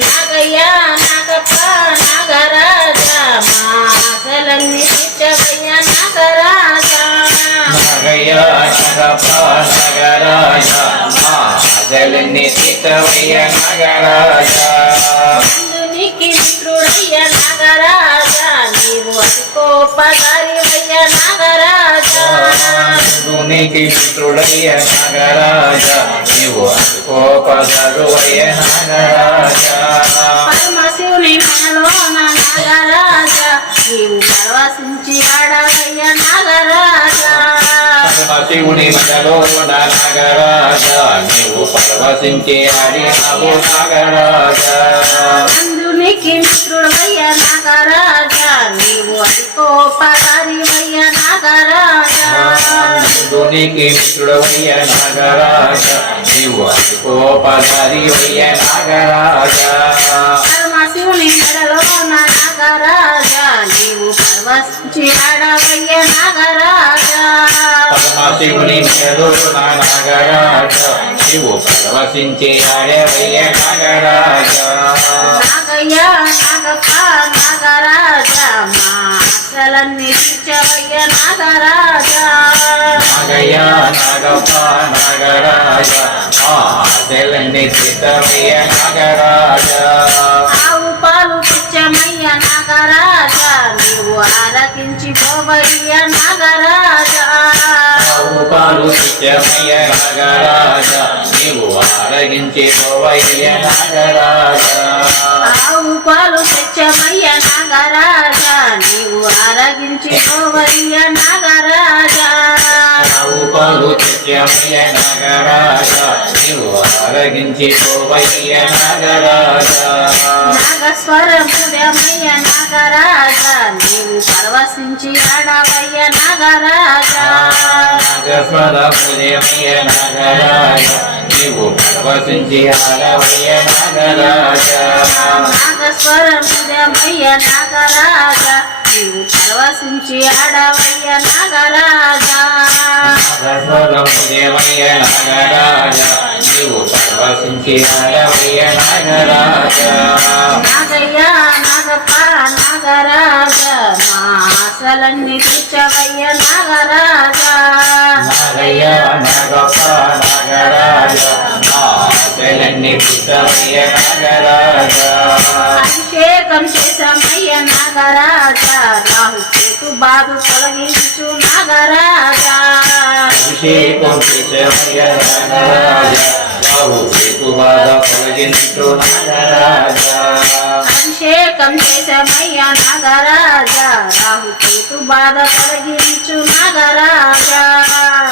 నాగయ్య నాగప్ప నాగరాజ మాసలన్నీ తీర్చవయ్య నాగరాజ. నాగయ్య నాగప్ప నాగరాజ మాసలన్నీ తీర్చవయ్య నాగరాజ. నందునికి మిత్రుడయ్య నాగరాజ నీవు అతికోపదారివయ్య నాగరాజ. నందునికి మిత్రుడయ్య నాగరాజ నీవు అతికోపదారువయ్య నాగరాజ. పరమశివుని మనలోన నాగరాజ నీవు పరవశించి ఆడవయ్య నాగరాజ. పరమశివుని మనలో నాగరాజ నీవు పరవశించి ఆడినావు నాగరాజ. నందునికి మిత్రుడవయ్య నాగరాజ నీవు అతికోపదారివయ్య నాగరాజ. నందునికి మిత్రుడవయ్య నాగరాజ నీవు అతికోపదారివయ్య నాగరాజ. పరమశివుని మెడలోన నాగరాజ నీవు పరవశించి ఆడవయ్య నాగరాజ. పరమశివుని మెడలో నాగరాజ నీవు పరవశించి ఆడవయ్య నాగరాజ. నాగయ్య నాగప్ప నాగరాజ మాసలన్నీ తీర్చవయ్య నాగరాజ. నాగయ్య నాగప్ప నాగరాజ మాసలన్నీ తీర్చవయ్య నాగరాజ. ఆవు పాలు పిచ్చమయ్య నాగరాజ నీవు ఆరగించి పోవయ్య నాగరాజ. ఆవు పాలు పిచ్చమయ్య నాగరాజ నీవు ఆరగించి పోవయ్య నాగరాజ. ఆవు పాలు తెచ్చమయ్య నాగరాజ నీవు ఆరగించి పోవయ్య నాగరాజ. ఆవు పాలు పిచ్చమయ్య నాగరాజ నీవు ఆరగించి పోవయ్య నాగరాజ. నాగస్వరముదమయ్య నాగరాజ నీవు పరవశించి ఆడవయ్య నాగరాజ. నాగస్వరముదమయ్య నాగరాజ నీవు పరవశించి ఆడవయ్య నాగరాజ. నాగస్వరముదమయ్య నాగరాజ నీవు పరవశించి ఆడవయ్య నాగరాజ. నాగస్వరముదమయ్య నాగరాజ నీవు పరవశించి ఆడవయ్య నాగరాజ. నాగయ్య నాగప్ప నాగరాజ మాసలన్నీ తీర్చవయ్య నాగరాజ. నాగయ్య నాగప్ప నాగరాజ మాసలన్నీ తీర్చవయ్య నాగరాజ. అభిషేకం చేసమయ్య నాగరాజ రాహు కేతు బాధ తొలగించు నాగరాజ. అభిషేకం చేసమయ్య నాగరాజ రాహు కేతు బాధ తొలగించు నాగరాజ. అభిషేకం చేసమయ్య నాగరాజ రాహు కేతు బాధ తొలగించు నాగరాజ.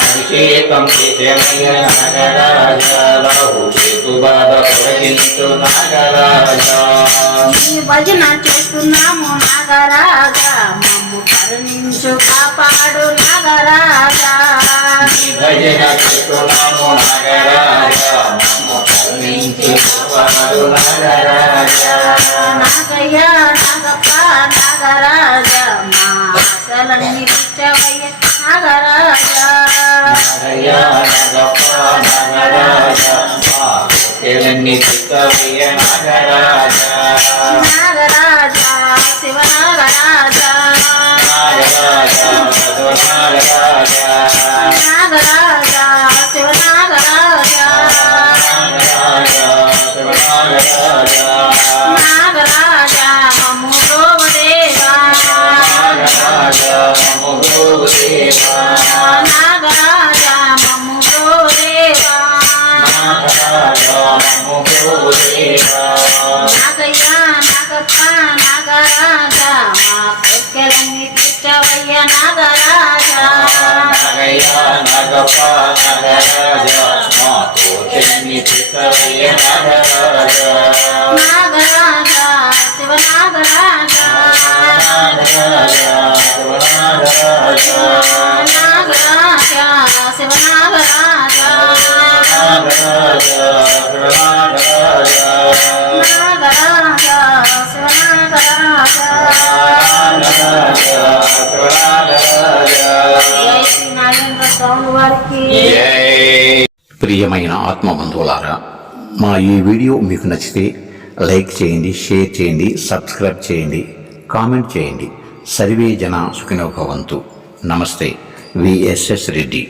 అభిషేకం చేసమయ్య నాగరాజ రాహు కేతు బాధ తొలగించు నాగరాజ. నీ భజన చేస్తున్నాము నాగరాజ మమ్ము కరుణించు కాపాడు నాగరాజ. నీ భజన చేస్తున్నాము నాగరాజ మమ్ము కరుణించు కాపాడు నాగరాజ. నాగయ్య నాగప్ప నాగరాజ మాసలన్నీ తీర్చవయ్య నాగరాజ. నాగయ్య నాగప్ప నాగరాజ మాసలన్నీ తీర్చవయ్య నాగరాజ. నాగరాజ శివ నాగరాజ. నాగరాజ నాగరాజ నాగరాజ శివ నాగరాజ. నాగరాజ నాగరాజ మమ్ము బ్రోవదేవా. నాగరాజ మమ్ము దేవా. నాగరాజ మమ్ము బ్రోవదేవా. నాగరాజ మమ్ము దేవా. నాగయ్య నాగప్ప నాగరాజ మా కోర్కెలన్నీ తీర్చవయ్య నాగరాజ. నాగయ్య నాగప్ప నాగరాజ మా కోర్కెలన్నీ తీర్చవయ్య నాగరాజ. నాగరాజ శివ నాగరాజ. నాగరాజ శివనాగరాజ. నాగరాజ శివ నాగరాజ. నాగరాజ శివనాగరాజ. నాగరాజ శివ నాగరాజ. నాగరాజ శివనాగరాజ. జై శ్రీ నాగేంద్ర స్వామి వారికి. ప్రియమైన ఆత్మబంధువులారా, మా ఈ వీడియో మీకు నచ్చితే లైక్ చేయండి, షేర్ చేయండి, సబ్స్క్రైబ్ చేయండి, కామెంట్ చేయండి. సర్వే జన సుఖినో భవంతు. నమస్తే. విఎస్ఎస్ రెడ్డి.